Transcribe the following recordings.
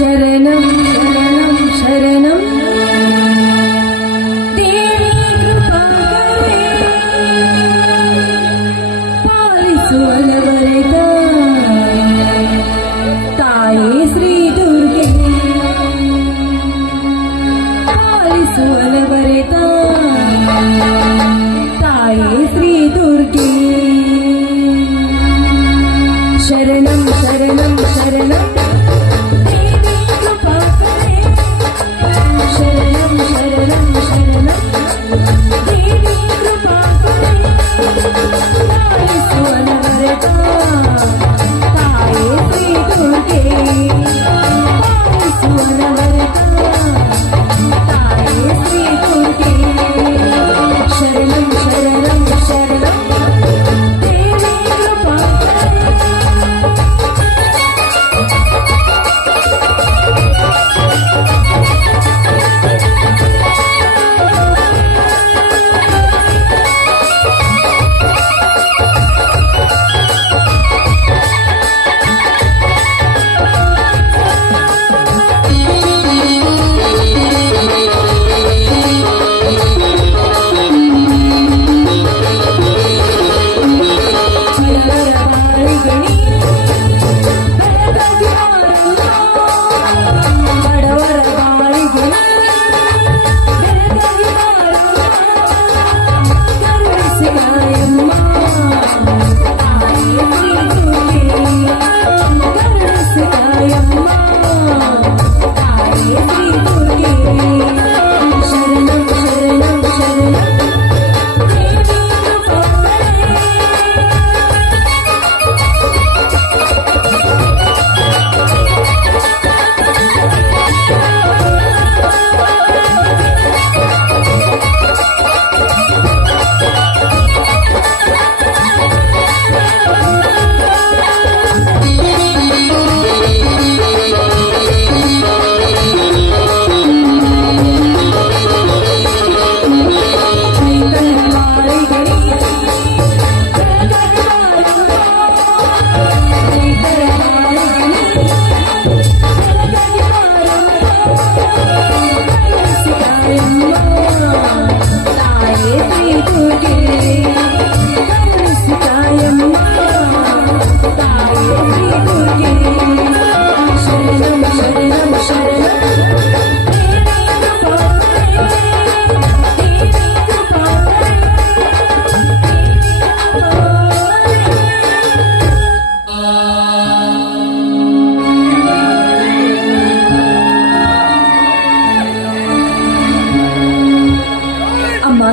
शरणं शरणं शरणं देवी कृपा करे पालिसुवनवरेत ताये श्री दुर्गे पालिसुवनवरेत ताये श्री दुर्गे शरणं शरणं शरणं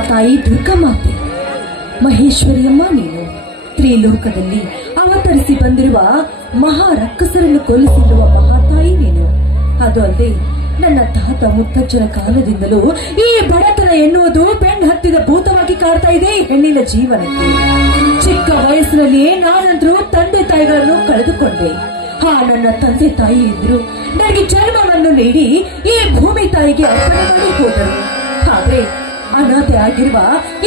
ತಾಯಿ ದುರ್ಗಾಮಾತೆ ಮಹೇಶ್ವರಿಯಮ್ಮ ನೀನು ತ್ರಿಲೋಕದಲ್ಲಿ ಅವತರಿಸಿ ಬಂದಿರುವ ಮಹಾರಕ್ಕಸರನ್ನು ಕೊಲ್ಲಿಸಿರುವ ಮಹಾತಾಯಿ ನೀನು. ಅದು ಅಲ್ಲದೆ ನನ್ನ ತಾತ ಮುತ್ತಜ್ಜನ ಕಾಲದಿಂದಲೂ ಈ ಬಡತನ ಎನ್ನುವುದು ಬೆನ್ನು ಹತ್ತಿದ ಭೂತವಾಗಿ ಕಾಡ್ತಾ ಇದೆ ಈ ಹೆಣ್ಣಿನ ಜೀವನಕ್ಕೆ. ಚಿಕ್ಕ ವಯಸ್ಸಿನಲ್ಲಿಯೇ ನಾನಂತರೂ ತಂದೆ ತಾಯಿಗಳನ್ನು ಕಳೆದುಕೊಂಡೆ. ನನ್ನ ತಂದೆ ತಾಯಿ ಇದ್ರು ನನಗೆ ಜನ್ಮವನ್ನು ನೀಡಿ ಈ ಭೂಮಿ ತಾಯಿಗೆ ಅರ್ಪಣೆ ಮಾಡಿ ಹೋದರು. ಆದ್ರೆ ಅನಾಥೆ ಆಗಿರುವ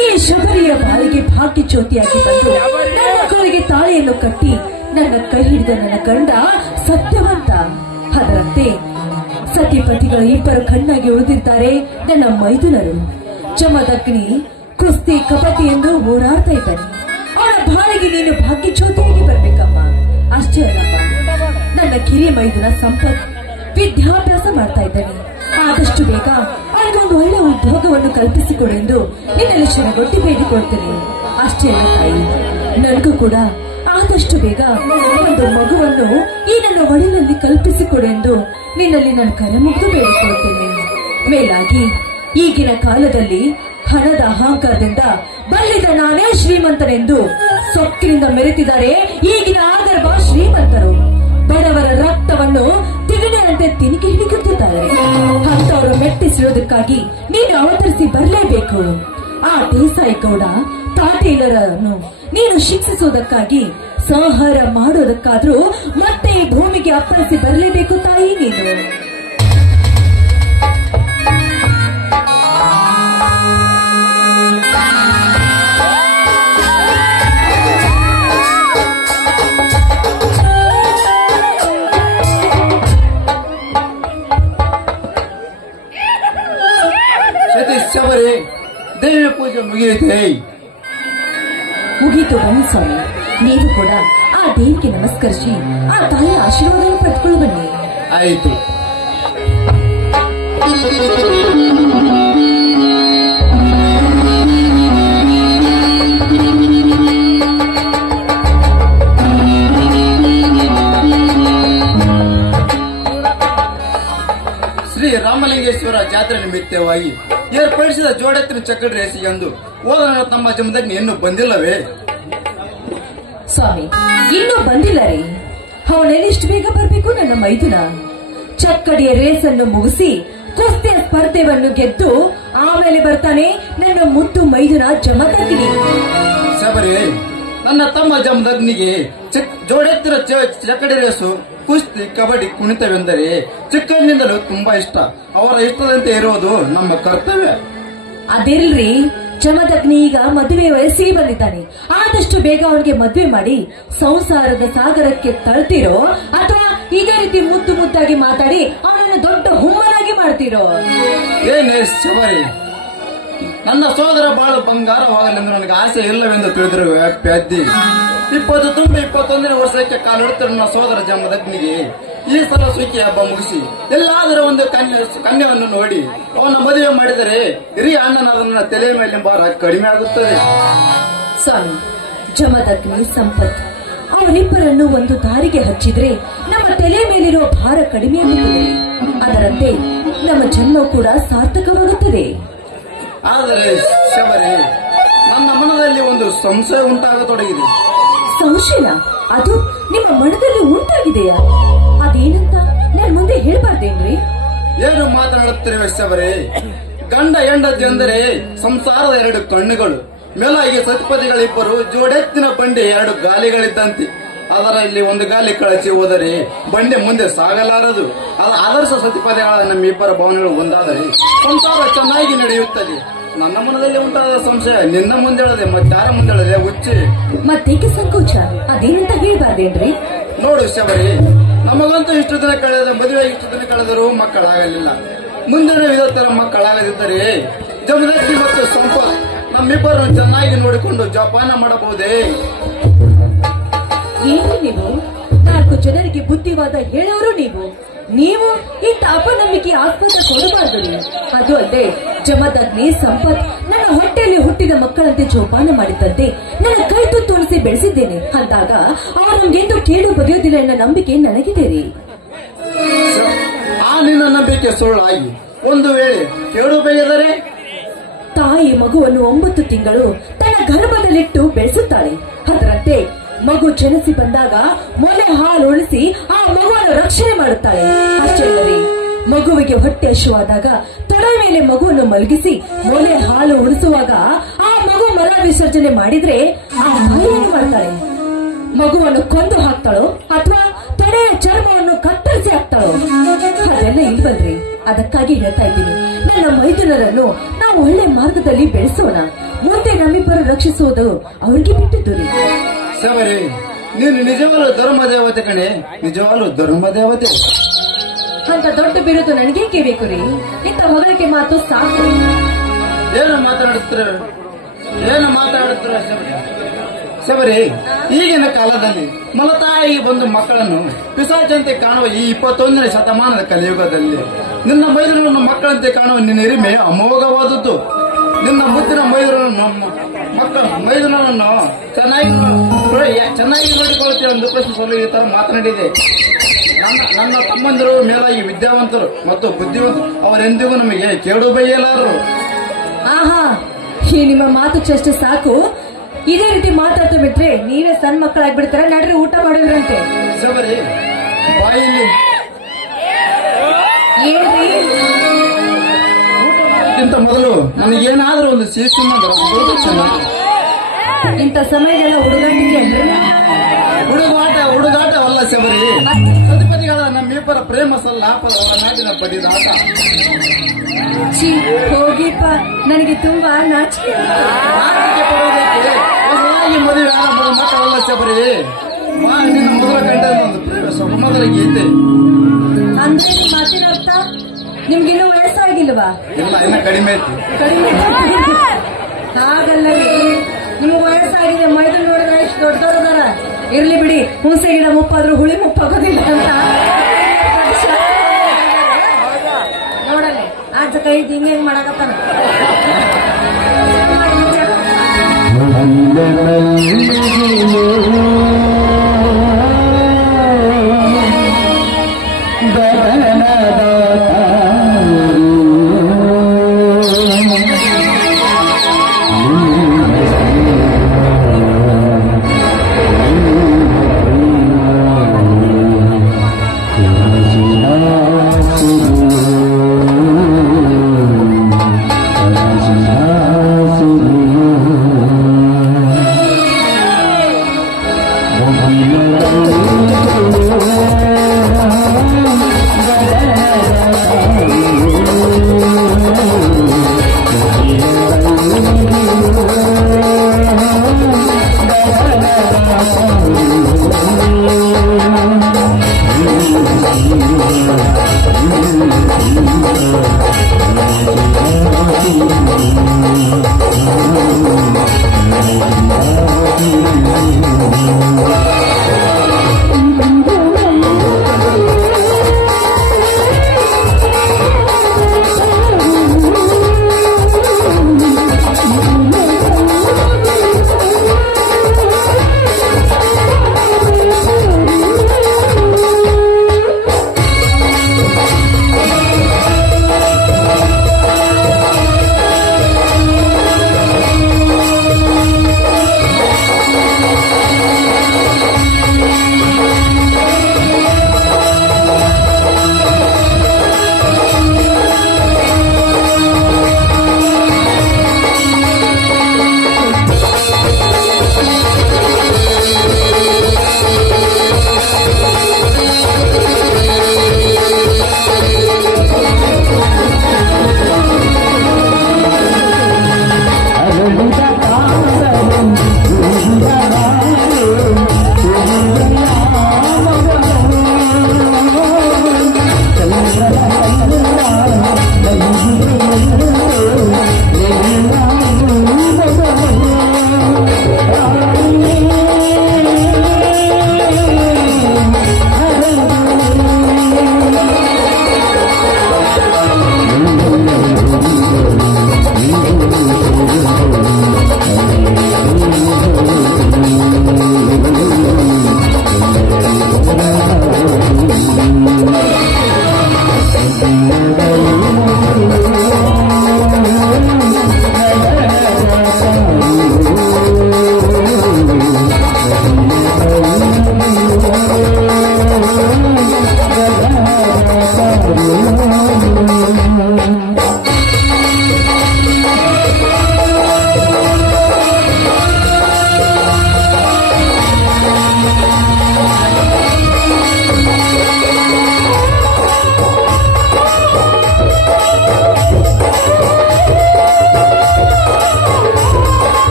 ಈ ಶಬರಿಯ ಬಾಳಿಗೆ ಭಾಗ್ಯ ಜ್ಯೋತಿಯಾಗಿ ಬಂದು ನನ್ನ ಮಕ್ಕಳಿಗೆ ತಾಳಿಯನ್ನು ಕಟ್ಟಿ ನನ್ನ ಕೈ ಹಿಡಿದ ನನ್ನ ಗಂಡ ಸತ್ಯವಂತ. ಅದರಂತೆ ಸತಿಪತಿಗಳು ಇಬ್ಬರು ಕಣ್ಣಾಗಿ ಉಳಿದಿದ್ದಾರೆ ನನ್ನ ಮೈದುನರು. ಜಮದಗ್ನಿ ಕುಸ್ತಿ ಕಬಡ್ಡಿ ಎಂದು ಹೋರಾಡ್ತಾ ಇದ್ದಾನೆ. ಅವಳ ಬಾಳಿಗೆ ನೀನು ಭಾಗ್ಯ ಜ್ಯೋತಿಯಾಗಿ ಬರ್ಬೇಕಮ್ಮ. ಅಷ್ಟೇ ಅಲ್ಲಮ್ಮ, ನನ್ನ ಕಿರಿಯ ಮೈದುನ ಸಂಪತ್ ವಿದ್ಯಾಭ್ಯಾಸ ಮಾಡ್ತಾ ಇದ್ದಾನೆ. ಆದಷ್ಟು ಬೇಗ ಅವನಿಗೊಂದು ಒಳ್ಳೆ ಉದ್ಯೋಗವನ್ನು ಕಲ್ಪಿಸಿಕೊಡೆಂದು ನಿನ್ನಲ್ಲಿ ಶರಣಗೊಟ್ಟಿ ಬೇಡಿಕೊಳ್ತೇನೆ. ಅಷ್ಟೇ ಅಲ್ಲ ತಾಯಿ, ನನಗೂ ಕೂಡ ಆದಷ್ಟು ಬೇಗ ಒಂದು ಮಗುವನ್ನು ಈ ನನ್ನ ಒಳಿನಲ್ಲಿ ಕಲ್ಪಿಸಿಕೊಡೆಂದು ನಿನ್ನಲ್ಲಿ ನಾನು ಕರೆ ಮುಗಿದು ಬೇಡಿಕೊಳ್ತೇನೆ. ಮೇಲಾಗಿ ಈಗಿನ ಕಾಲದಲ್ಲಿ ಹಣದ ಅಹಂಕಾರದಿಂದ ಬಲ್ಲಿದ ನಾನೇ ಶ್ರೀಮಂತನೆಂದು ಸೊಕ್ಕಿನಿಂದ ಮೆರೆತಿದ್ದಾರೆ ಈಗಿನ ಆಗರ್ಭ ಶ್ರೀಮಂತರು. ಬಡವರ ರಕ್ತವನ್ನು ತಿಗಣೆಯಂತೆ ತಿನಿಕೆ ಹಿಡಿಯುತ್ತಿದ್ದಾರೆ. ಅಂತವರು ಮೆಟ್ಟಿಸಿರೋದಕ್ಕಾಗಿ ನೀನು ಅವತರಿಸಿ ಬರಲೇಬೇಕು. ಆ ದೇಸಾಯಿ ಗೌಡ ಪಾಟೀಲರನ್ನು ನೀನು ಶಿಕ್ಷಿಸುವುದಕ್ಕಾಗಿ ಸಂಹಾರ ಮಾಡೋದಕ್ಕಾದ್ರೂ ಮತ್ತೆ ಈ ಭೂಮಿಗೆ ಅಪ್ಪಳಿಸಿ ಬರಲೇಬೇಕು ತಾಯಿ ನೀನು. ಶಬರಿ. ಮುಗೀತು ಬನ್ನಿ ಸ್ವಾಮಿ, ನೀವು ಕೂಡ ಆ ದೇವಿಗೆ ನಮಸ್ಕರಿಸಿ ಆ ತಾಯಿಯ ಆಶೀರ್ವಾದವನ್ನು ಪಡೆದುಕೊಂಡು ಬನ್ನಿ. ಆಯಿತು. ಶ್ರೀ ರಾಮಲಿಂಗೇಶ್ವರ ಜಾತ್ರೆ ನಿಮಿತ್ತವಾಗಿ ಏರ್ಪಡಿಸಿದ ಜೋಡೆತ್ತಿನ ಚಕ್ರ ರೇಸಿಗೆಂದು ಹೋದ ತಮ್ಮ ಜಮದಗ್ನಿ ಇನ್ನೂ ಬಂದಿಲ್ಲವೇ? ಸ್ವಾಮಿ, ಇನ್ನೂ ಬಂದಿಲ್ಲ ರೀ. ಅವನೆಲ್ಲಿಷ್ಟು ಬೇಗ ಬರ್ಬೇಕು ನನ್ನ ಮೈದುನ? ಚಕ್ಕಡಿಯ ರೇಸನ್ನು ಮುಗಿಸಿ ಕುಸ್ತಿಯ ಸ್ಪರ್ಧೆಯನ್ನು ಗೆದ್ದು ಆಮೇಲೆ ಬರ್ತಾನೆ ನನ್ನ ಮುದ್ದು ಮೈದುನ ಜಮದಗ್ನಿ. ಶಬರಿ, ನನ್ನ ತಮ್ಮ ಜಮದಗ್ನಿಗೆ ಜೋಡೆತ್ತಿನ ಚಕ್ಕಡಿ ರೇಸು, ಕುಸ್ತಿ, ಕಬಡ್ಡಿ, ಕುಣಿತವೆಂದರೆ ಚಿಕ್ಕಂದಿನಿಂದಲೂ ತುಂಬಾ ಇಷ್ಟ. ಅವರ ಇಷ್ಟದಂತೆ ಇರುವುದು ನಮ್ಮ ಕರ್ತವ್ಯ. ಅದಿಲ್ರಿ, ಜಮದಗ್ನಿ ಈಗ ಮದುವೆ ವಯಸ್ಸಿಗೆ ಬಂದಿದ್ದಾನೆ. ಆದಷ್ಟು ಬೇಗ ಅವನಿಗೆ ಮದುವೆ ಮಾಡಿ ಸಂಸಾರದ ಸಾಗರಕ್ಕೆ ತಳ್ತಿರೋ ಅಥವಾ ಇದೇ ರೀತಿ ಮುದ್ದು ಮುದ್ದಾಗಿ ಮಾತಾಡಿ ಅವನನ್ನು ದೊಡ್ಡ ಹುಮ್ಮನಾಗಿ ಮಾಡ್ತಿರೋ? ಏನೇ ಶಬರಿ, ನನ್ನ ಸೋದರ ಬಾಳು ಬಂಗಾರವಾಗಲೆಂದು ನನಗೆ ಆಸೆ ಇಲ್ಲವೆಂದು ತಿಳಿದಿರುವ ವ್ಯಾಪ್ತಿ 20 ತುಂಬಿ 21ನೇ ವರ್ಷಕ್ಕೆ ಕಾಲಿಡುತ್ತಿರುವ ನನ್ನ ಸೋದರ ಜಮದಗ್ನಿಗೆ ಈ ಸಲ ಸುಖಿ ಹಬ್ಬ ಮುಗಿಸಿ ಎಲ್ಲಾದರೂ ಒಂದು ಕನ್ಯವನ್ನು ನೋಡಿ ಅವನ ಮದುವೆ ಮಾಡಿದರೆ ಹಿರಿಯ ಅಣ್ಣನಾದ ನನ್ನ ತಲೆ ಮೇಲಿನ ಭಾರ ಕಡಿಮೆ ಆಗುತ್ತದೆ. ಸ್ವಾಮಿ, ಜಮದಗ್ನಿ ಸಂಪತ್ ಅವರಿಬ್ಬರನ್ನು ಒಂದು ದಾರಿಗೆ ಹಚ್ಚಿದ್ರೆ ನಮ್ಮ ತಲೆ ಮೇಲಿರುವ ಭಾರ ಕಡಿಮೆಯಾಗುತ್ತದೆ. ಅದರಂತೆ ನಮ್ಮ ಜನ್ಮ ಕೂಡ ಸಾರ್ಥಕವಾಗುತ್ತದೆ. ಆದರೆ ಶಬರಿ, ನನ್ನ ಮನದಲ್ಲಿ ಒಂದು ಸಂಶಯ ಉಂಟಾಗತೊಡಗಿದೆ. ಸಂಶಯ? ಅದು ನಿಮ್ಮ ಮನದಲ್ಲಿ ಉಂಟಾಗಿದೆಯಾ? ಅದೇನಂತ ನಾನು ಮುಂದೆ ಹೇಳ್ಬಾರ್ದೇನ್ರಿ? ಏನು ಮಾತನಾಡುತ್ತಿರುವ ಶಬರಿ? ಗಂಡ ಹೆಂಡತಿ ಅಂದರೆ ಸಂಸಾರದ 2 ಕಣ್ಣುಗಳು. ಮೇಲಾಗಿ ಸತಿಪತಿಗಳಿಬ್ಬರು ಜೋಡೆತ್ತಿನ ಬಂಡಿ 2 ಗಾಲಿಗಳಿದ್ದಂತೆ. ಅದರಲ್ಲಿ ಒಂದು ಗಾಲಿ ಕಳಚಿ ಹೋದರೆ ಬಂಡಿ ಮುಂದೆ ಸಾಗಲಾರದು. ಆದರ್ಶ ಸತಿಪತಿಗಳ ನಮ್ಮಿಬ್ಬರ ಭಾವನೆಗಳು ಒಂದಾದರೆ ಸಂಸಾರ ಚೆನ್ನಾಗಿ ನಡೆಯುತ್ತದೆ. ನನ್ನ ಮನದಲ್ಲಿ ಉಂಟಾದ ಸಂಶಯ ನಿನ್ನ ಮುಂದೆ ಹೇಳದೆ ಮತ್ತಾರ ಮುಂದೆ ಹೇಳದೆ ಹುಚ್ಚಿ. ಮತ್ತೇಕೆ ಸಂಕೋಚ? ಅದೇನಂತ ಹೇಳ್ಬಾರ್ದೇನ್ರಿ? ನೋಡು ಶಬರಿ, ನಮಗಂತೂ ಇಷ್ಟು ದಿನ ಕಳೆದ ಮದುವೆ ಇಷ್ಟು ದಿನ ಕಳೆದರೂ ಮಕ್ಕಳಾಗಲಿಲ್ಲ. ಮುಂದಿನ ವಿಧತರ ಮಕ್ಕಳಾಗದಿದ್ದರೆ ಜಮದಗ್ನಿ ಮತ್ತು ಸಂಪತ್ ನಮ್ಮಿಬ್ಬರನ್ನು ಚೆನ್ನಾಗಿ ನೋಡಿಕೊಂಡು ಜಪಾನ ಮಾಡಬಹುದೇ? ಏನು ನೀವು 4 ಜನರಿಗೆ ಬುದ್ಧಿವಾದ ಹೇಳೋರು ನೀವು ಇಂಥ ಅಪನಂಬಿಕೆ ಆಸ್ಪದ ಕೊಡಬಾರ್ದು. ಅದು ಅಲ್ಲದೆ ಜಮದಗ್ನಿ ಸಂಪತ್ ನನ್ನ ಹೊಟ್ಟೆಯಲ್ಲಿ ಹುಟ್ಟಿದ ಮಕ್ಕಳಂತೆ ಜೋಪಾನ ಮಾಡಿದ್ದಂತೆ ನನ್ನ ಕೈ ತುತ್ತುಣಿಸಿ ಬೆಳೆಸಿದ್ದೇನೆ ಅಂದಾಗ ಅವರು ನಮ್ಗೆಂದು ಕೇಡು ಬರೆಯೋದಿಲ್ಲ ಎನ್ನ ನಂಬಿಕೆ ನನಗಿದೆ ರೀ. ಆ ನಿನ್ನ ನಂಬಿಕೆ ಸುಳ್ಳಾಗಿ ಒಂದು ವೇಳೆ ಕೇಡು ಬಗೆದರೆ? ತಾಯಿ ಮಗುವನ್ನು 9 ತಿಂಗಳು ತನ್ನ ಗರ್ಭದಲ್ಲಿಟ್ಟು ಬೆಳೆಸುತ್ತಾಳೆ. ಅದರಂತೆ ಮಗು ಜನಿಸಿ ಬಂದಾಗ ಮೊಲೆ ಹಾಲು ಉಳಿಸಿ ಆ ಮಗುವನ್ನು ರಕ್ಷಣೆ ಮಾಡುತ್ತಾಳೆ. ಅಷ್ಟೇ ಅಲ್ಲದೆ ಮಗುವಿಗೆ ಹೊಟ್ಟೆ ಹಸಿವಾದಾಗ ತೊಡೆ ಮೇಲೆ ಮಗುವನ್ನು ಮಲಗಿಸಿ ಮೊಲೆ ಹಾಲು ಉಳಿಸುವಾಗ ಆ ಮಗು ಮಲ ವಿಸರ್ಜನೆ ಮಾಡಿದ್ರೆ ಆ ತಾಯಿ ಏನು ಮಾಡ್ತಾಳೆ? ಮಗುವನ್ನು ಕೊಂದು ಹಾಕ್ತಾಳೋ ಅಥವಾ ತೊಡೆಯ ಚರ್ಮವನ್ನು ಕತ್ತರಿಸಿ ಹಾಕ್ತಾಳೋ? ಅದೆಲ್ಲ ಇಲ್ವಲ್ರಿ. ಅದಕ್ಕಾಗಿ ಹೇಳ್ತಾ ಇದ್ದೀನಿ, ನನ್ನ ಮೈದುನರನ್ನು ನಾವು ಒಳ್ಳೆ ಮಾರ್ಗದಲ್ಲಿ ಬೆಳೆಸೋಣ. ಮುಂದೆ ನಮ್ಮಿಬ್ಬರು ರಕ್ಷಿಸುವುದು ಅವ್ರಿಗೆ ಬಿಟ್ಟಿದ್ದು ರೀ. ಶಬರಿ, ನೀನು ನಿಜವಾಗ್ಲೂ ಧರ್ಮ ದೇವತೆ ಕಣೆ, ನಿಜವಾಗ್ಲೂ ಧರ್ಮ ದೇವತೆ. ಅಂತ ದೊಡ್ಡ ಬಿರುದು ನನಗೇಕೆ ಬೇಕು ರೀ? ಇಂಥ ಹೊಗಳಿಕೆ ಮಾತು ಸಾಕು. ಏನು ಮಾತಾಡುತ್ತೀರ ಶಬರಿ? ಈಗಿನ ಕಾಲದಲ್ಲಿ ಮಲತಾಯಿಗೆ ಬಂದು ಮಕ್ಕಳನ್ನು ಪಿಸಾಚಂತೆ ಕಾಣುವ ಈ 21ನೇ ಶತಮಾನದ ಕಲಿಯುಗದಲ್ಲಿ ನಿನ್ನ ಮೈದುನನ್ನು ಮಕ್ಕಳಂತೆ ಕಾಣುವ ನಿನ್ನ ಹಿರಿಮೆ ಅಮೋಘವಾದದ್ದು. ನಿನ್ನ ಮುದ್ದಿನ ಮೈದುನನ್ನು ಚೆನ್ನಾಗಿ ನೋಡಿಕೊಳ್ಳುತ್ತೇವೆ ಎಂದು ಪ್ರಶ್ನಿಸಲು ಈ ತರ ಮಾತನಾಡಿದೆ. ನನ್ನ ತಮ್ಮಂದಿರು ಮೇಲಾಗಿ ವಿದ್ಯಾವಂತರು ಮತ್ತು ಬುದ್ಧಿವಂತರು, ಅವರೆಂದಿಗೂ ನಮಗೆ ಕೇಡು ಬೈಯಲಾರರು. ಆಹಾ, ಈ ನಿಮ್ಮ ಮಾತು ಚಷ್ಟೆ ಸಾಕು. ಇದೇ ರೀತಿ ಮಾತಾಡ್ತಾ ಬಿಟ್ರೆ ನೀವೇ ಸಣ್ಣ ಮಕ್ಕಳಾಗ್ಬಿಡ್ತಾರ. ನಡ್ರಿ ಊಟ ಮಾಡಿದ್ರಂತೆ. ಶಬರಿ, ಬಾಯಿಲಿ ಏನ್ರಿ? ಇಂತ ಮೊದಲು ನನಗೇನಾದ್ರೂ ಒಂದು ಸೀಸನ್ನ ಚೆನ್ನಾಗಿ. ಇಂಥ ಸಮಯದಲ್ಲ ಹುಡುಗಾಟಿಕೆ ಅಂದ್ರೆ ಹುಡುಗಾಟವಲ್ಲ ಶಬರಿ. ಸತಿಪತಿಗಳ ನಮ್ಮಿಬ್ಬರ ಪ್ರೇಮ ಸಲ್ಲಾಪದ ನಾಟಿನ ಪಡೆದಾಟ. ಹೋಗಿಪ್ಪ, ನನಗೆ ತುಂಬಾ ನಾಚಿಕೆ ಪಡೋದಕ್ಕೆ ಹೊಸದಾಗಿ ಮದುವೆ ಆರಂಭ ಮಕ್ಕಳಲ್ಲ ಶಬರಿ. ನಿನ್ನ ಮೊದಲ ಕಂಡ ಒಂದು ಮೊದಲ ಗೀತೆ ಅಂದ್ರೆ ಮಾತಿನ ಅರ್ಥ ನಿಮ್ಗಿನ್ನೂ ವಯಸ್ಸಾಗಿಲ್ವಾ? ಇಲ್ಲ, ಇನ್ನ ಕಡಿಮೆ ಐತಿ. ಕಡಿಮೆ ಹಾಗಲ್ಲರಿ ನಿಮ್ಗೆ ವಯಸ್ಸಾಗಿದೆ ಮೈದು ನೋಡಿದ್ರೆ ಇಷ್ಟು ದೊಡ್ಡದವ್ರದಾರ ಇರ್ಲಿ ಬಿಡಿ ಹುಣಸೆ ಗಿಡ ಮುಪ್ಪಾದ್ರೂ ಹುಳಿ ಮುಪ್ಪಾಗೋದಿಲ್ಲ ಅಂತ ನೋಡಲ್ಲಿ ಆಚ ಕೈ ಹಿಂಗೆ ಮಾಡಕತ್ತಾನ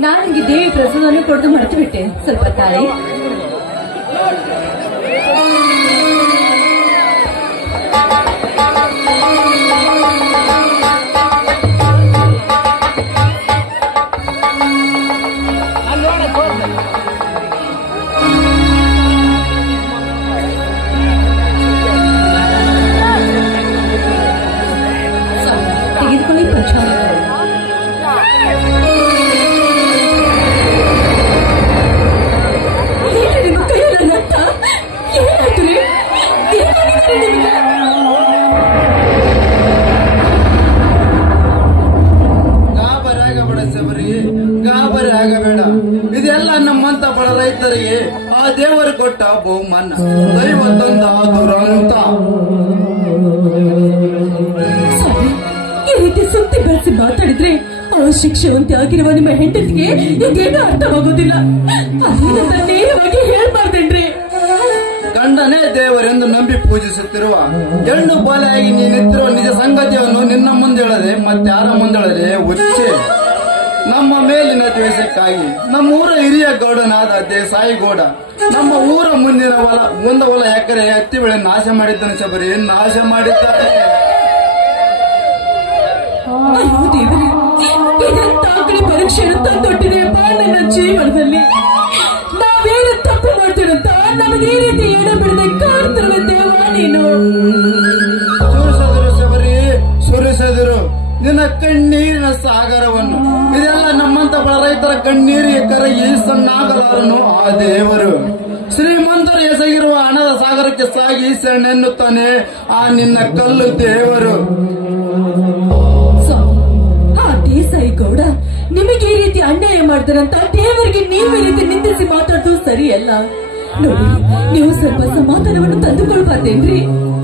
ನಾನು ನಿಮಗೆ ದೇವಿ ಪ್ರಸಾದವನ್ನು ಕೊಟ್ಟು ಮರೆತು ಬಿಟ್ಟೆ. ಸ್ವಲ್ಪ ತಾಯಿ. ಕ್ಷಮೆ ನಿಮ್ಮ ಕೈಯಲ್ಲಿ ರಕ್ತ ಏನಾಯ್ತು ರೀ? ಏನಾಗಿದೆ ನಿಮಗೆ? ಗಾಬರಾಗಬೇಡ ಶಬರಿ, ಗಾಬರಾಗಬೇಡ. ಇದೆಲ್ಲ ನಮ್ಮಂತ ಬಡ ರೈತರಿಗೆ ಆ ದೇವರು ಕೊಟ್ಟ ಬಹುಮಾನ. ದೈವತ್ತೊಂದ ದುರಂತ. ಸ್ವಾಮಿ, ಈ ರೀತಿ ಸುತ್ತಿ ಬೆಳೆಸಿ ಮಾತಾಡಿದ್ರೆ ಶಿಕ್ಷೆವಂತೆ ಆಗಿರುವ ನಿಮ್ಮ ಹೆಂಡತಿಗೆ ಇದೇನು ಅರ್ಥವಾಗೋದಿಲ್ಲ. ಅದೇನಂತ ನೇರವಾಗಿ ಹೇಳ್ಬಾರ್ದೇನ್ರಿ? ಗಂಡನೇ ದೇವರೆಂದು ನಂಬಿ ಪೂಜಿಸುತ್ತಿರುವ ಹೆಣ್ಣು ಬಾಲೆಯಾಗಿ ನೀನಿತ್ತಿರುವ ನಿಜ ಸಂಗತಿಯನ್ನು ನಿನ್ನ ಮುಂದೇಳದೆ ಮತ್ತಾರ ಮುಂದೇಳದೆ ಹುಚ್ಚೆ. ನಮ್ಮ ಮೇಲಿನ ದ್ವೇಷಕ್ಕಾಗಿ ನಮ್ಮೂರ ಹಿರಿಯ ಗೌಡನಾದ ದೇಸಾಯಿ ಗೌಡ ನಮ್ಮ ಊರ ಮುಂದಿನ ಹೊಲ ಎಕರೆ ಹತ್ತಿ ಬೆಳೆ ನಾಶ ಮಾಡಿದ್ದಾನೆ ಶಬರಿ, ನಾಶ ಮಾಡಿದ್ದಾರೆ. ಅಯ್ಯೋ ದೇವರೇ, ಇದೆಂತಾಗಲಿ ಪರೀಕ್ಷೆಯನ್ನು ತಂದೊಡ್ಡಿದೆಯಪ್ಪ ನನ್ನ ಜೀವನದಲ್ಲಿ. ನಾವೇನು ತಪ್ಪು ಮಾಡ್ತೀರಂತ ನಮಗೆ ಈ ರೀತಿ ಎಡ ಬಿಡದೆ ಕಾಡ್ತಿರುವೆ ದೇವ ನೀನು. ಸುರಿಸದರು ಶಬರಿ, ಸುರಿಸದರು ನಿನ್ನ ಕಣ್ಣೀರಿನ ಸಾಗರವನ್ನು. ಇದೆಲ್ಲ ನಮ್ಮಂತ ಬಡ ರೈತರ ಕಣ್ಣೀರಿಗೆ ಕರಗಿ ಸಣ್ಣಾಗಲಾರನು ಆ ದೇವರು. ಶ್ರೀಮಂತರು ಎಸಗಿರುವ ಹಣದ ಸಾಗರಕ್ಕೆ ಸಾಗಿ ಸಣ್ಣೆನ್ನುತ್ತಾನೆ ಆ ನಿನ್ನ ಕಲ್ಲು ದೇವರು. ಆ ದೇಸಾಯಿ ಗೌಡ ನಿಮಗೆ ಈ ರೀತಿ ಅನ್ಯಾಯ ಮಾಡ್ತಾರಂತ ದೇವರಿಗೆ ನೀವು ಈ ರೀತಿ ನಿಂದಿಸಿ ಮಾತಾಡೋದು ಸರಿಯಲ್ಲ. ನೋಡಿ, ನೀವು ಸ್ವಲ್ಪ ಸಮಾಧಾನವನ್ನು ತಂದುಕೊಳ್ಬಾರ್ದೇನ್ರಿ?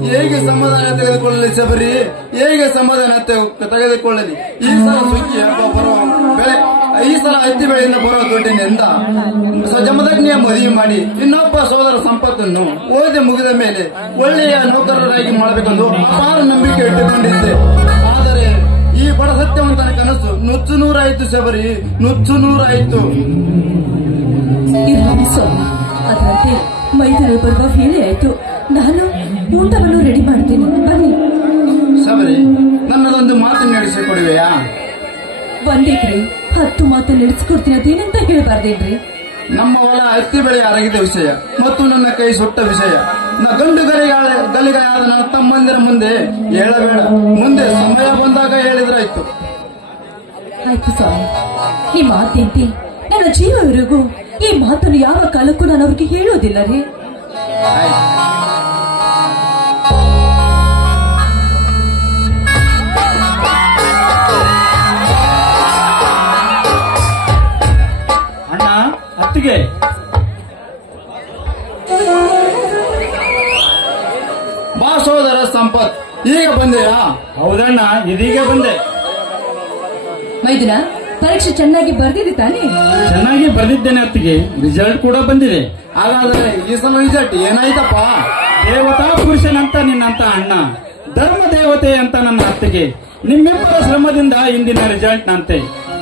ಹೇಗೆ ಸಮಾಧಾನ ತೆಗೆದುಕೊಳ್ಳಲಿ ಶಬರಿ, ಹೇಗೆ ಸಮಾಧಾನ ತೆಗೆದುಕೊಳ್ಳಲಿ? ಈ ಸಲ ಸುಗ್ಗಿ ಹಬ್ಬ ಬರೋ ಬೆಳೆ, ಈ ಸಲ ಹತ್ತಿ ಬೆಳೆಯಿಂದ ಬರೋ ದುಡ್ಡಿನಿಂದ ಜಮದಗ್ನಿಯ ಮದುವೆ ಮಾಡಿ ಇನ್ನೊಬ್ಬ ಸೋದರ ಸಂಪತ್ತನ್ನು ಓದಿ ಮುಗಿದ ಮೇಲೆ ಒಳ್ಳೆಯ ನೌಕರರಾಗಿ ಮಾಡಬೇಕೆಂದು ಅಪಾರ ನಂಬಿಕೆ ಇಟ್ಟುಕೊಂಡಿದ್ದೆ. ಆದರೆ ಈ ಬಡ ಸತ್ಯವಂತನ ಕನಸು ನುಚ್ಚು ನೂರಾಯಿತು ಶಬರಿ, ನುಚ್ಚು ನೂರಾಯಿತು. ಇರಲಿ ಸ್ವಾಮಿ, ಅದರಂತೆ ಮೈದೂರು ಬರುವ ವೇಳೆ ಆಯ್ತು. ನಾನು ಊಟವನ್ನು ರೆಡಿ ಮಾಡ್ತೀನಿ, ಬನ್ನಿ. ಶಬರಿ, ನನ್ನದೊಂದು ಮಾತು ನಡೆಸಿಕೊಡುವೆಯಾ? ಒಂದೇಕ್ರಿ 10 ಮಾತು ನಡೆಸ್ಕೊಡ್ತೀನಿ, ಅದೇನಂತ ಹೇಳ್ಬಾರ್ದೇನ್ರಿ? ನಮ್ಮ ಹೊಲ ಹತ್ತಿ ಬೆಳೆ ಅರಗಿದ ವಿಷಯ ಮತ್ತು ನನ್ನ ಕೈ ಸುಟ್ಟ ವಿಷಯ ಗಂಡು ಗಲಿಗಾಯಾದ ನನ್ನ ತಮ್ಮಂದಿರ ಮುಂದೆ ಹೇಳಬೇಡ. ಮುಂದೆ ಸಮಯ ಬಂದಾಗ ಹೇಳಿದ್ರಾಯ್ತು. ಆಯ್ತು ಸ್ವಾಮಿ, ನಿಮ್ಮ ಮಾತೇಂತಿ ನನ್ನ ಜೀವವರೆಗೂ ಈ ಮಾತನ್ನು ಯಾವ ಕಾಲಕ್ಕೂ ನಾನು ಅವ್ರಿಗೆ ಹೇಳೋದಿಲ್ಲ ರೀ. ಅಣ್ಣ, ಅತ್ತಿಗೆ, ಬಾ ಸೋದರ ಸಂಪತ್, ಈಗ ಬಂದೆಯಾ? ಹೌದಣ್ಣ, ಇದೀಗ ಬಂದೆ. ಮೈದುನ, ಪರೀಕ್ಷೆ ಚೆನ್ನಾಗಿ ಬರ್ದಿದೆ ತಾನೇ? ಚೆನ್ನಾಗಿ ಬರ್ದಿದ್ದೇನೆ ಅತ್ತಿಗೆ, ರಿಸಲ್ಟ್ ಕೂಡ ಬಂದಿದೆ. ಹಾಗಾದ್ರೆ ಈ ಸಲ ರಿಸಲ್ಟ್ ಏನಾಯ್ತಪ್ಪ? ದೇವತಾ ಪುರುಷನಂತ ನಿನ್ನಂತ ಅಣ್ಣ, ಧರ್ಮ ದೇವತೆ ಅಂತ ನನ್ನ ಅತ್ತಿಗೆ. ನಿಮ್ಮಿಬ್ಬರ ಶ್ರಮದಿಂದ ಇಂದಿನ ರಿಸಲ್ಟ್ ನಂತೆ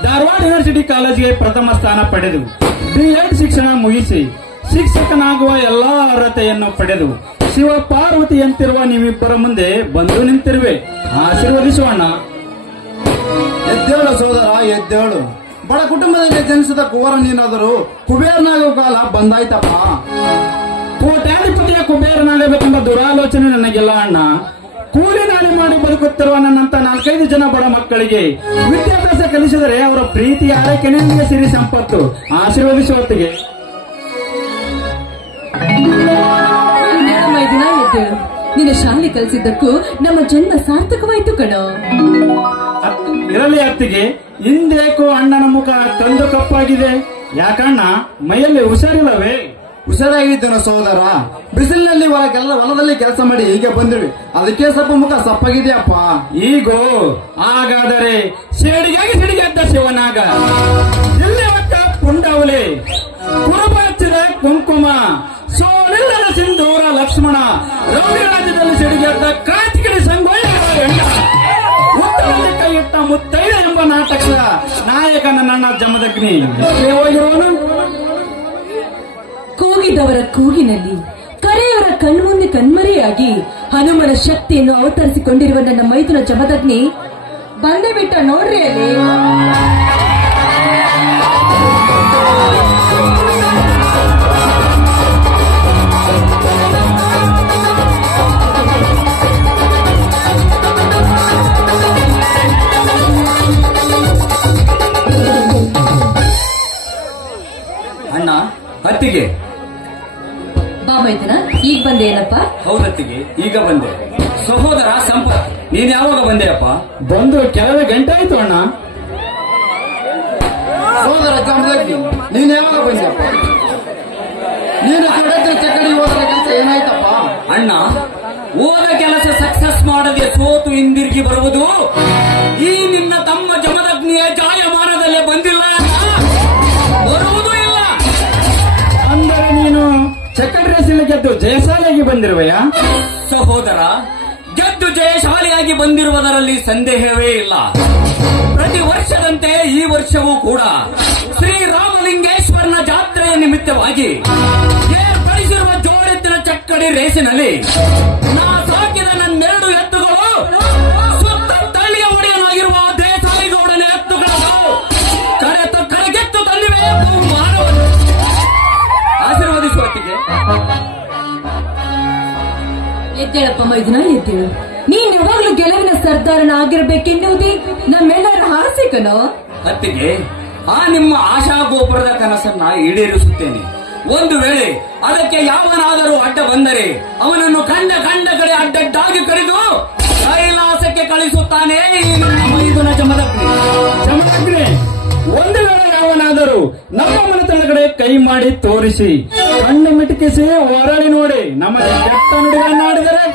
ಧಾರವಾಡ ಯೂನಿವರ್ಸಿಟಿ ಕಾಲೇಜಿಗೆ ಪ್ರಥಮ ಸ್ಥಾನ ಪಡೆದು B.Ed ಶಿಕ್ಷಣ ಮುಗಿಸಿ ಶಿಕ್ಷಕನಾಗುವ ಎಲ್ಲಾ ಅರ್ಹತೆಯನ್ನು ಪಡೆದು ಶಿವ ಪಾರ್ವತಿಯಂತಿರುವ ನೀವಿಬ್ಬರ ಮುಂದೆ ಬಂದು ನಿಂತಿರುವೆ. ಆಶೀರ್ವದಿಸೋಣ. ಎದ್ದೇಳು ಸೋದರ, ಎದ್ದೇಳು. ಬಡ ಕುಟುಂಬದಲ್ಲಿ ಜನಿಸಿದ ಕುವರ ನೀನಾದರೂ ಕುಬೇರನಾಗುವ ಕಾಲ ಬಂದಾಯ್ತಪ್ಪ. ಕೋಟ್ಯಾಧಿಪತಿಯ ಕುಬೇರನಾಗಬೇಕೆಂಬ ದುರಾಲೋಚನೆ ನನಗಿಲ್ಲ ಅಣ್ಣ. ಕೂಲಿ ನಾಲಿ ಮಾಡಿ ಬದುಕುತ್ತಿರುವ ನನ್ನಂತ 4-5 ಜನ ಬಡ ಮಕ್ಕಳಿಗೆ ವಿದ್ಯಾಭ್ಯಾಸ ಕಲಿಸಿದರೆ ಅವರ ಪ್ರೀತಿ ಆರೈಕೆನೇ ನನಗೆ ಸಿರಿ ಸಂಪತ್ತು. ಆಶೀರ್ವದಿಸುವತ್ತಿಗೆ. ಮೈದುನ, ಎದ್ದೇಳು. ನಿನ್ನ ಶಾಲೆ ಕಲಿಸಿದ್ದಕ್ಕೂ ನಮ್ಮ ಜನ್ಮ ಸಾರ್ಥಕವಾಯ್ತು ಕಣೋ. ಇರಲಿ ಅತ್ತಿಗೆ, ಹಿಂದೇಕೋ ಅಣ್ಣನ ಮುಖ ಕಂದು ಕಪ್ಪಾಗಿದೆ. ಯಾಕಣ್ಣ, ಮೈಯಲ್ಲಿ ಹುಷಾರಿಲ್ಲವೇ? ಹುಷಾರಾಗಿದ್ದೇನೆ ಸೋದರ. ಬಿಸಿಲಿನಲ್ಲಿ ಹೊಲದಲ್ಲಿ ಕೆಲಸ ಮಾಡಿ ಹೀಗೆ ಬಂದಿವಿ, ಅದಕ್ಕೆ ಸ್ವಲ್ಪ ಮುಖ ಸಪ್ಪಾಗಿದೆಯಪ್ಪ. ಈಗೋ ಹಾಗಾದರೆ ಸೇಡಿಗಾಗಿ ಸಿಡಿಗೆದ್ದ ಶಿವನಾಗ ಇಲ್ಲಿವತ್ತ ಪುಂಡವಲಿ ಕುರುಬಾಚಿರ ಕುಂಕುಮ ಸೋಲಿಲ್ಲದ ಸಿಂಧೂರ ಲಕ್ಷ್ಮಣ ರವಿ ರಾಜ್ಯದಲ್ಲಿ ಸಿಡಿಗೆದ್ದ ಕಾರ್ತಿಕಡಿ ಸಂಗೊಳ್ಳ ಉತ್ತರದಲ್ಲಿ ಕೈ ಇಟ್ಟ ಮುತ್ತೈದ ಎಂಬ ನಾಟಕದ ನಾಯಕ ನನ್ನ ಜಮದಗ್ನಿ ಹೋಗಿರುವನು. ಕೂಗಿದವರ ಕೂಗಿನಲ್ಲಿ ಕರೆಯವರ ಕಣ್ಮುಂದೆ ಕಣ್ಮರೆಯಾಗಿ ಹನುಮನ ಶಕ್ತಿಯನ್ನು ಅವತರಿಸಿಕೊಂಡಿರುವ ನನ್ನ ಮೈದುನ ಜಮದಗ್ನಿ ಬಂದೇ ಬಿಟ್ಟ ನೋಡ್ರಿ ಅಲ್ಲಿ. ಅತ್ತಿಗೆ. ಬಾ ಮೈದನ, ಈಗ ಬಂದೇನಪ್ಪ? ಹೌದತ್ತಿಗೆ, ಈಗ ಬಂದೆ. ಸಹೋದರ ಸಂಪತ್, ನೀನ್ ಯಾವಾಗ ಬಂದೆಯಪ್ಪ? ಬಂದು ಕೆಲವೇ ಗಂಟೆ ಆಯ್ತು ಅಣ್ಣ. ಸೋದರ ಜಾಮದಗ್ನಿ, ನೀನ್ ಯಾವಾಗ ಬಂದಪ್ಪ? ನೀನು ಜೋಡೆತ್ತಿನ ಚಕ್ಕಡಿ ಹೋದ ಕೆಲಸ ಏನಾಯ್ತಪ್ಪ? ಅಣ್ಣ, ಹೋದ ಕೆಲಸ ಸಕ್ಸಸ್ ಮಾಡದೆ ಸೋತು ಹಿಂದಿರುಗಿ ಬರುವುದು ಈ ನಿನ್ನ ತಮ್ಮ ಜಮದಗ್ನಿಯ ಜಾಯಮಾನದಲ್ಲೇ ಬಂದಿಲ್ಲ ಅಣ್ಣ, ಬರುವುದೂ ಇಲ್ಲ. ಅಂದರೆ ನೀನು ಚಕ್ಕಡಿ ರೇಸಲ್ಲಿ ಗೆದ್ದು ಜಯಶಾಲಿಯಾಗಿ ಬಂದಿರುವೆಯಾ? ಸಹೋದರ, ಗೆದ್ದು ಜಯಶಾಲಿಯಾಗಿ ಬಂದಿರುವುದರಲ್ಲಿ ಸಂದೇಹವೇ ಇಲ್ಲ. ಪ್ರತಿ ವರ್ಷದಂತೆ ಈ ವರ್ಷವೂ ಕೂಡ ಶ್ರೀರಾಮಲಿಂಗೇಶ್ವರನ ಜಾತ್ರೆಯ ನಿಮಿತ್ತವಾಗಿ ಏರ್ಪಡಿಸಿರುವ ಜೋಡೆತ್ತಿನ ಚಕ್ಕಡಿ ರೇಸಿನಲ್ಲಿ ನಾ ಸಾಕಿದ ನನ್ನೆರಡು ಎತ್ತುಗಳು ಸುತ್ತ ತಳ್ಳಿಯ ಒಡೆಯನಾಗಿರುವ ದೇಸಾಯಿಗೌಡನ ಎತ್ತುಗಳನ್ನು ಕರೆಗೆತ್ತು ತಂದಿವೆ. ಬಹುಮಾನವನ್ನು ಆಶೀರ್ವದಿಸುವತ್ತಿಗೆ. ಎದ್ದೇಳಪ್ಪ ಮೈದನ, ಎದ್ದೇಳು. ನೀನ್ ಯಾವಾಗ್ಲೂ ಗೆಲುವಿನ ಸರ್ದಾರನ ಆಗಿರ್ಬೇಕೆನ್ನುವುದೇ ನಮ್ಮೆಲ್ಲರ ಆಸೆ ಕಣೋ. ಅತ್ತಿಗೆ, ಆ ನಿಮ್ಮ ಆಶಾಗೋಪುರದ ಕನಸನ್ನ ಈಡೇರಿಸುತ್ತೇನೆ. ಒಂದು ವೇಳೆ ಅದಕ್ಕೆ ಯಾವನಾದರೂ ಅಡ್ಡ ಬಂದರೆ ಅವನನ್ನು ಕಂಡ ಕಡೆ ಅಡ್ಡಡ್ಡಾಗಿ ಕಡಿದು ಕೈಲಾಸಕ್ಕೆ ಕಳಿಸುತ್ತಾನೆ ಈ ನನ್ನ ಮೈದುನ ಜಮದಗ್ನಿ. ಜಮದಗ್ನಿ, ಒಂದು ವೇಳೆ ಯಾವನಾದರೂ ನಮ್ಮ ಮನೆತನ ಕಡೆ ಕೈ ಮಾಡಿ ತೋರಿಸಿ ಕಣ್ಣು ಮಿಟಕಿಸಿ ಹೊರಳಿ ನೋಡಿ ನಮಗೆ ಕೆಟ್ಟ ನುಡಿಗಳನ್ನಾಡಿದರೆ?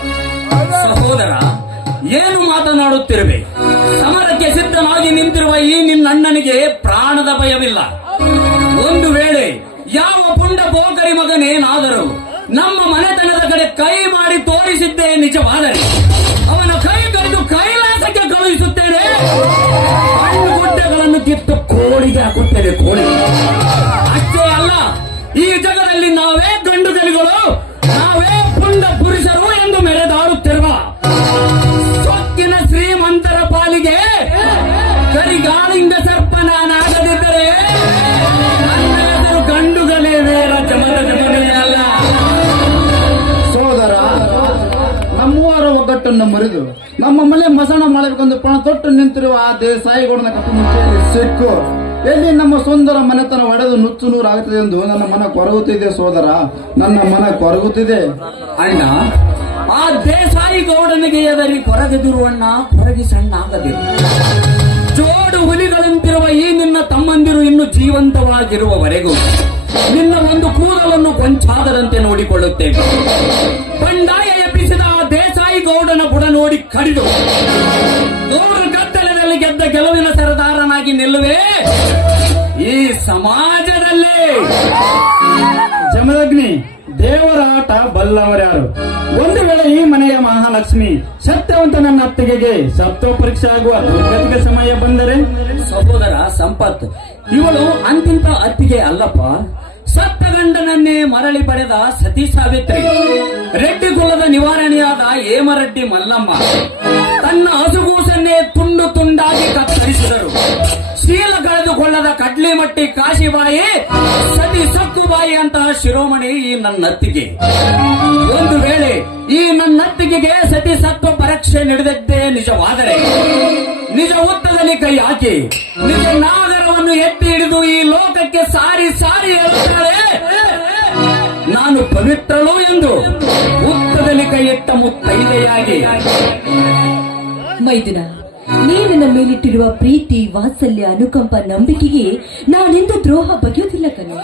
ಸಹೋದರ, ಏನು ಮಾತನಾಡುತ್ತಿರುವೆ? ಸಮರಕ್ಕೆ ಸಿದ್ಧನಾಗಿ ನಿಂತಿರುವ ಈ ನಿನ್ನ ಅಣ್ಣನಿಗೆ ಪ್ರಾಣದ ಭಯವಿಲ್ಲ. ಒಂದು ವೇಳೆ ಯಾವ ಪುಂಡ ಪೋಕರಿ ಮಗನೇನಾದರೂ ನಮ್ಮ ಮನೆತನದ ಕಡೆ ಕೈ ಮಾಡಿ ತೋರಿಸಿದ್ದೇ ನಿಜವಾದರೆ ಅವನ ಕೈ ಕಡಿದು ಕೈಲಾಸಕ್ಕೆ ಕಳುಹಿಸುತ್ತೇನೆ. ಕಣ್ಣು ಗುಡ್ಡೆಗಳನ್ನು ಕಿತ್ತು ಕೋಳಿಗೆ ಹಾಕುತ್ತೇನೆ, ಕೋಳಿ. ಅಷ್ಟೇ ಅಲ್ಲ, ಈ ಜಗದಲ್ಲಿ ನಾವೇ ಗಂಡುಗಲಿಗಳು, ನಾವೇ ಪುಂಡ ಪುರುಷರು ಎಂದು ಮೆರೆದಾಡುತ್ತಿರುವ ಸೊಕ್ಕಿನ ಶ್ರೀಮಂತರ ಪಾಲಿಗೆ ಕರಿಗಾಳಿಂಗ ಸರ್ಪನಾಗದಿದ್ದರೆ ನನ್ನ ಹೆಸರು ಗಂಡುಗಲೇ ವೇರ ಜಮದಗ್ನಿ ಅಲ್ಲ. ಸೋದರ, ನಮ್ಮೂವರ ಒಗ್ಗಟ್ಟನ್ನು ಮುರಿದು ನಮ್ಮ ಮನೆ ಮಸಣ ಮಾಡಬೇಕೆಂದು ಪಣ ತೊಟ್ಟು ನಿಂತಿರುವ ಆ ದೇಸಾಯಿಗೌಡನ ಕಟ್ಟು ಮುಂಚೆಯಲ್ಲಿ ಸಿಕ್ಕು ಎಲ್ಲಿ ನಮ್ಮ ಸುಂದರ ಮನೆತನ ಒಡೆದು ನುಚ್ಚು ನೂರಾಗುತ್ತದೆ ಎಂದು ನನ್ನ ಮನ ಕೊರಗುತ್ತಿದೆ. ಸೋದರ, ನನ್ನ ಮನ ಕೊರಗುತ್ತಿದೆ. ಅಣ್ಣ, ಆ ದೇಸಾಯಿ ಗೌಡನಿಗೆ ಎದರಿ ಕೊರಗದಿರುವಣ್ಣ, ಕೊರಗಿ ಸಣ್ಣ ಆಗದಿರು. ಜೋಡು ಹುಲಿಗಳಂತಿರುವ ಈ ನಿನ್ನ ತಮ್ಮಂದಿರು ಇನ್ನು ಜೀವಂತವಾಗಿರುವವರೆಗೂ ನಿನ್ನ ಒಂದು ಕೂದಲನ್ನು ಕೊಂಚಾದರಂತೆ ನೋಡಿಕೊಳ್ಳುತ್ತೇವೆ. ಬಂಡಾಯ ಎಬ್ಬಿಸಿದ ಆ ದೇಸಾಯಿ ಗೌಡನ ಬುಡ ನೋಡಿ ಕಡಿದು ಗೌಡ ಗದ್ದಲದಲ್ಲಿ ಗೆದ್ದ ಗೆಲುವಿನ ಸರದಾರನಾಗಿ ನಿಲ್ಲುವೆ ಈ ಸಮಾಜದಲ್ಲಿ. ಜಮದಗ್ನಿ, ದೇವರ ಆಟ ಬಲ್ಲವರ್ಯಾರು. ಒಂದು ವೇಳೆ ಈ ಮನೆಯ ಮಹಾಲಕ್ಷ್ಮಿ ಸತ್ಯವಂತ ನನ್ನ ಅತ್ತಿಗೆಗೆ ಸತ್ವ ಪರೀಕ್ಷೆ ಆಗುವ ದುರ್ಗತಿಗೆ ಸಮಯ ಬಂದರೆ? ಸಹೋದರ ಸಂಪತ್, ಇವಳು ಅಂತಿಂತ ಅತ್ತಿಗೆ ಅಲ್ಲಪ್ಪ. ಸತ್ತ ಗಂಡನನ್ನೇ ಮರಳಿ ಪಡೆದ ಸತಿ ಸಾವಿತ್ರಿ, ರೆಡ್ಡಿ ಕುಲದ ನಿವಾರಣೆಯಾದ ಹೇಮರೆಡ್ಡಿ ಮಲ್ಲಮ್ಮ ತನ್ನ ಹಸುಗೂಸನ್ನೇ ತುಂಡು ತುಂಡಾಗಿ ಕತ್ತರಿಸಿದರು. ಶೀಲ ಕಳೆದುಕೊಳ್ಳದ ಕಡ್ಲಿಮಟ್ಟಿ ಕಾಶಿಬಾಯಿ, ಸತಿ ಸತ್ತುಬಾಯಿ ಅಂತಹ ಶಿರೋಮಣಿ ಈ ನನ್ನತ್ತಿಗೆ. ಒಂದು ವೇಳೆ ಈ ನನ್ನತ್ತಿಗೆಗೆ ಸತಿ ಸತ್ವ ಪರೀಕ್ಷೆ ನಡೆದದ್ದೇ ನಿಜವಾದರೆ ನಿಜ ಉತ್ತದಲ್ಲಿ ಕೈ ಹಾಕಿ ನಿಜ ನಾಗರವನ್ನು ಎತ್ತಿ ಹಿಡಿದು ಈ ಲೋಕಕ್ಕೆ ಸಾರಿ ಸಾರಿ ಹೇಳುತ್ತಾಳೆ ನಾನು ಪವಿತ್ರಳು ಎಂದು. ಉತ್ತದಲ್ಲಿ ಕೈ ಇಟ್ಟ ಮುತ್ತೈದೆಯಾಗಿ. ಮೈದುನ, ನೀನು ನನ್ನ ಮೇಲಿಟ್ಟಿರುವ ಪ್ರೀತಿ, ವಾತ್ಸಲ್ಯ, ಅನುಕಂಪ, ನಂಬಿಕೆಗೆ ನಾನೆಂದು ದ್ರೋಹ ಬಗೆಯುವುದಿಲ್ಲ ಕಣೋ.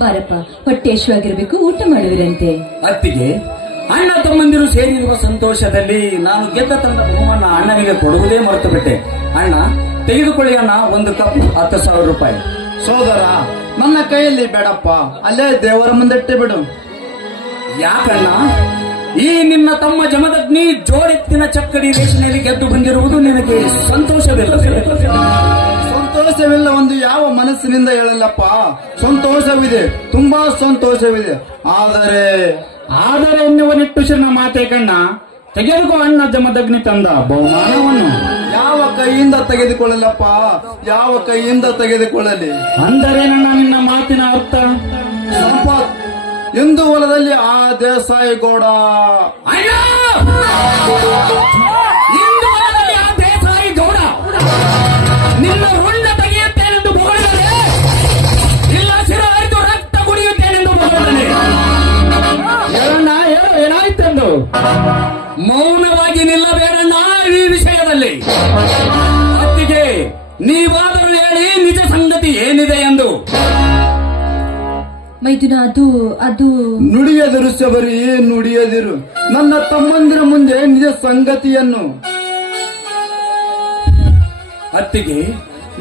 ಬಾರಪ್ಪ, ಹೊಟ್ಟೆ ಹಸಿವಾಗಿರಬೇಕು, ಊಟ ಮಾಡುವಿರಂತೆ. ಅತ್ತಿಗೆ, ಅಣ್ಣ ತಮ್ಮಂದಿರು ಸೇರಿರುವ ಸಂತೋಷದಲ್ಲಿ ನಾನು ಗೆದ್ದ ತಂದ ಬಹುಮಾನ ಅಣ್ಣನಿಗೆ ಕೊಡುವುದೇ ಮರೆತು ಬಿಟ್ಟೆ. ಅಣ್ಣ, ತೆಗೆದುಕೊಳ್ಳಿ ಅಣ್ಣ, ಒಂದು ಕಪ್ 10,000 ರೂಪಾಯಿ. ಸೋದರ, ನನ್ನ ಕೈಯಲ್ಲಿ ಬೇಡಪ್ಪ, ಅಲ್ಲೇ ದೇವರ ಮುಂದೆಟ್ಟೆ ಬಿಡು. ಯಾಕಣ್ಣ? ಈ ನಿನ್ನ ತಮ್ಮ ಜಮದಗ್ನಿ ಜೋಡೆತ್ತಿನ ಚಕ್ಕಡಿ ರೇಷಿನಲ್ಲಿ ಗೆದ್ದು ಬಂದಿರುವುದು ನಿನಗೆ ಸಂತೋಷವಿಲ್ಲ? ಸಂತೋಷವಿಲ್ಲ ಒಂದು ಯಾವ ಮನಸ್ಸಿನಿಂದ ಹೇಳಲ್ಲಪ್ಪ. ಸಂತೋಷವಿದೆ, ತುಂಬಾ ಸಂತೋಷವಿದೆ. ಆದರೆ ಎನ್ನುವ ನಿಟ್ಟುಸಿರಿನ ಮಾತೆ ಕಣ್ಣ. ತೆಗೆದುಕೋ ಅಣ್ಣ ಜಮದಗ್ನಿ ತಂದ ಬಹುಮಾನವನ್ನು. ಯಾವ ಕೈಯಿಂದ ತೆಗೆದುಕೊಳ್ಳಲಪ್ಪ, ಯಾವ ಕೈಯಿಂದ ತೆಗೆದುಕೊಳ್ಳಲಿ? ಅಂದರೆ ನನ್ನ ನಿನ್ನ ಮಾತಿನ ಅರ್ಥ? ಸಂಪತ್, ಎಂದು ಹೊಲದಲ್ಲಿ ಆ ದೇಸಾಯಿ ಗೌಡ ಅಣ್ಣ, ಇಂದು ಹೊಲದಲ್ಲಿ ಆ ದೇಸಾಯಿ ಗೌಡ ನಿನ್ನ ರುಂಡ ತೆಗೆಯುತ್ತೇನೆಂದು ಹೊಗಳಿದರೆ, ಇಲ್ಲ ಶಿರ ಹರಿದು ರಕ್ತ ಕುಡಿಯುತ್ತೇನೆಂದು ಹೊಗಳಿದರೆ ಅತ್ತಿಗೆ ನೀವಾದರೂ ಹೇಳಿ ನಿಜ ಸಂಗತಿ ಏನಿದೆ ಎಂದು. ಮೈದುನ, ಅದು ನುಡಿಯದಿರು ಶಬರಿ, ನುಡಿಯದಿರು. ನನ್ನ ತಮ್ಮಂದಿರ ಮುಂದೆ ನಿಜ ಸಂಗತಿಯನ್ನು. ಅತ್ತಿಗೆ,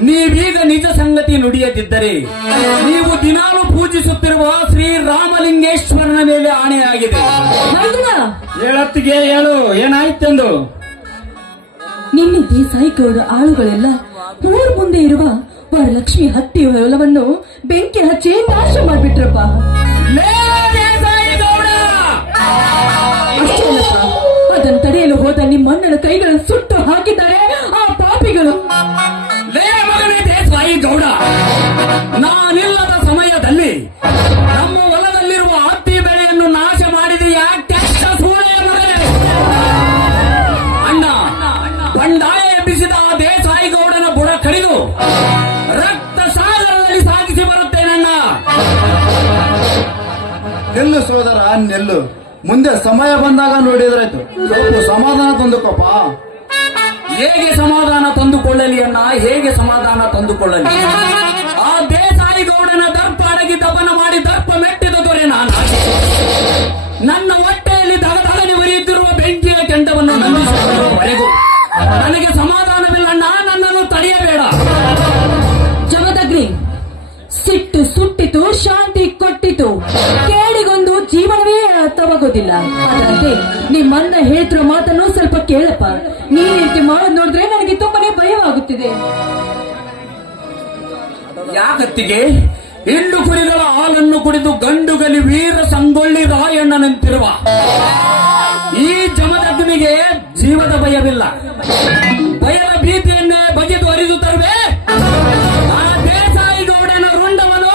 ನೀವೀಗ ನಿಜ ಸಂಗತಿ ನುಡಿಯದಿದ್ದರೆ ನೀವು ದಿನಾಲು ಪೂಜಿಸುತ್ತಿರುವ ಶ್ರೀರಾಮಲಿಂಗೇಶ್ವರನ ಮೇಲೆ ಆಣೆಯಾಗಿದೆ. ಮೈದುನ, ಹೇಳತ್ತಿಗೆ, ಹೇಳು, ಏನಾಯ್ತೆಂದು. ನಿನ್ನೆ ದೇಸಾಯಿ ಗೌಡ ಆಳುಗಳೆಲ್ಲ ಊರ್ ಮುಂದೆ ಇರುವ ವರಲಕ್ಷ್ಮಿ ಹತ್ತಿ ಹೊಲವನ್ನು ಬೆಂಕಿ ಹಚ್ಚಿ ನಾಶ ಮಾಡ್ಬಿಟ್ರಪ್ಪ. ಲೇ ದೇಸಾಯಿ ಗೌಡ! ಅಷ್ಟೇ ಅಲ್ಲಪ್ಪ, ಅದನ್ನು ತಡೆಯಲು ಹೋದ ನಿಮ್ಮಣ್ಣನ ಕೈಗಳನ್ನು ಸುಟ್ಟು ಹಾಕಿದ್ದಾರೆ ಆ ಪಾಪಿಗಳು. ಲೇ ಮಗನೇ ದೇಸಾಯಿ ಗೌಡ, ನಾನಿಲ್ಲದ ಸಮಯದಲ್ಲಿ ನಮ್ಮ ಹೊಲದಲ್ಲಿರುವ ಹತ್ತಿ ಬೆಳೆಯನ್ನು ನಾಶ ಮಾಡಿದೆಯಾ ಕೆಟ್ಟ ಸೂಳೆಯ ಮಗನೇ? ಅಣ್ಣ, ಬಂಡಾಯ ಎಬ್ಬಿಸಿದ ಆ ದೇಸಾಯಿ ಗೌಡನ ಬುಡ ಕಡಿದು ರಕ್ತ ಸಾಗರದಲ್ಲಿ ಸಾಗಿಸಿ ಬರುತ್ತೇನಣ್ಣ. ನಿಲ್ಲು ಸೋದರ, ನಿಲ್ಲು. ಮುಂದೆ ಸಮಯ ಬಂದಾಗ ನೋಡಿದ್ರಾಯ್ತು. ಸ್ವಲ್ಪ ಸಮಾಧಾನ ತಂದುಕೊಪ್ಪ. ಹೇಗೆ ಸಮಾಧಾನ ತಂದುಕೊಳ್ಳಲಿ ಅಣ್ಣ, ಹೇಗೆ ಸಮಾಧಾನ ತಂದುಕೊಳ್ಳಲಿ? ಆ ದೇಸಾಯಿ ಗೌಡನ ದರ್ಪ ಅಡಗಿ ದಪನ ಮಾಡಿ ದರ್ಪ ಮೆಟ್ಟಿದ ದೊರೆ ನಾನು. ನನ್ನ ಹೊಟ್ಟೆಯಲ್ಲಿ ದಗದಗನೆ ಉರಿಯುತ್ತಿರುವ ಬೆಂಕಿಯ ಕೆಂಡವನ್ನು ನಂದಿಸುವವರೆಗೂ ನನಗೆ ಸಮಾಧಾನವಿಲ್ಲಣ್ಣ. ನನ್ನನ್ನು ತಡೆಯಬೇಡ. ಜಮದಗ್ನಿ, ಸಿಟ್ಟು ಸುಟ್ಟಿತು, ಶಾಂತಿ ಕೊಟ್ಟಿತು, ಕೇಳಿಗೊಂದು ಜೀವನವೇ ಅರ್ಥವಾಗೋದಿಲ್ಲ. ಅದರಂತೆ ನಿಮ್ಮನ್ನ ಹೇಳ್ತಿರೋ ಮಾತನ್ನು ಸ್ವಲ್ಪ ಕೇಳಪ್ಪ. ನೀನ್ ರೀತಿ ಮಾಡೋದ್ ನೋಡಿದ್ರೆ ನನಗೆ ತುಂಬಾನೇ ಭಯವಾಗುತ್ತಿದೆ. ಯಾಕತ್ತಿಗೆ? ಹೆಣ್ಣು ಕುರಿಗಳ ಹಾಲನ್ನು ಕುಡಿದು ಗಂಡುಗಲಿ ವೀರ ಸಂಗೊಳ್ಳಿ ರಾಯಣ್ಣನಂತಿರುವ ಈ ಜಮದಗ್ನಿಗೆ ಜೀವದ ಭಯವಿಲ್ಲ. ಭಯದ ಭೀತಿಯನ್ನೇ ಬಗೆದು ಅರಿದು ತರುವೆ. ಆ ದೇಸಾಯಿ ಗೌಡನ ರುಂಡವನು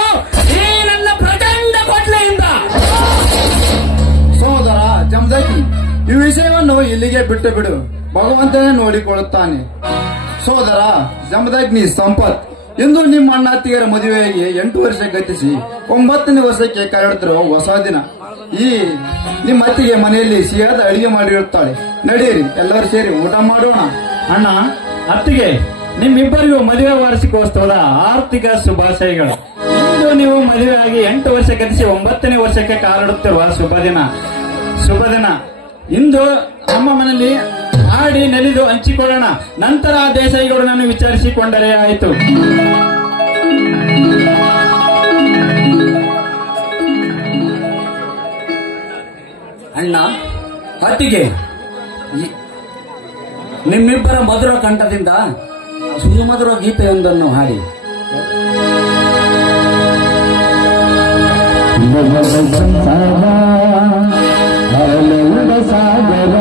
ಈ ನನ್ನ ಪ್ರಚಂಡ ಕೊಡ್ಲೆಯಿಂದ. ಸೋದರ ಜಮದಗ್ನಿ, ಈ ವಿಷಯವನ್ನು ಇಲ್ಲಿಗೆ ಬಿಟ್ಟು ಬಿಡು. ಭಗವಂತನೇ ನೋಡಿಕೊಳ್ಳುತ್ತಾನೆ. ಸೋದರ ಜಮದಗ್ನಿ ಸಂಪತ್, ಇಂದು ನಿಮ್ಮ ಅಣ್ಣಾತಿಯರ ಮದುವೆಗೆ 8 ವರ್ಷ ಗತಿಸಿ 9ನೇ ವರ್ಷಕ್ಕೆ ಕರೆಯುತ್ತಿರುವ ಹೊಸ ದಿನ. ಈ ನಿಮ್ಮ ಅತ್ತಿಗೆ ಮನೆಯಲ್ಲಿ ಸಿಹಿಯಾದ ಅಡಿಗೆ ಮಾಡಿರುತ್ತಾಳೆ. ನಡೆಯಿರಿ, ಎಲ್ಲರೂ ಸೇರಿ ಊಟ ಮಾಡೋಣ. ಅಣ್ಣ, ಅತ್ತಿಗೆ, ನಿಮ್ಮಿಬ್ಬರಿಗೂ ಮದುವೆ ವಾರ್ಷಿಕೋತ್ಸವದ ಆರ್ಥಿಕ ಶುಭಾಶಯಗಳು. ಇಂದು ನೀವು ಮದುವೆ ಆಗಿ 8 ವರ್ಷ ಗತಿಸಿ 9ನೇ ವರ್ಷಕ್ಕೆ ಕಾಲಿಡುತ್ತಿರುವ ಶುಭ ದಿನ. ಇಂದು ನಮ್ಮ ಮನೆಯಲ್ಲಿ ಆಡಿ ನೆನೆದು ಹಂಚಿಕೊಳ್ಳೋಣ. ನಂತರ ದೇಸಾಯಿಗೌಡನನ್ನು ವಿಚಾರಿಸಿಕೊಂಡರೆ ಆಯಿತು. ಅಣ್ಣ, ಅತ್ತಿಗೆ, ನಿಮ್ಮಿಬ್ಬರ ಮಧುರ ಕಂಠದಿಂದ ಸುಮಧುರ ಗೀತೆಯೊಂದನ್ನು ಹಾಡಿ. ಸಾಗರ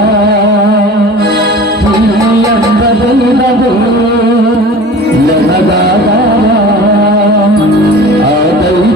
ಆ ದೈವ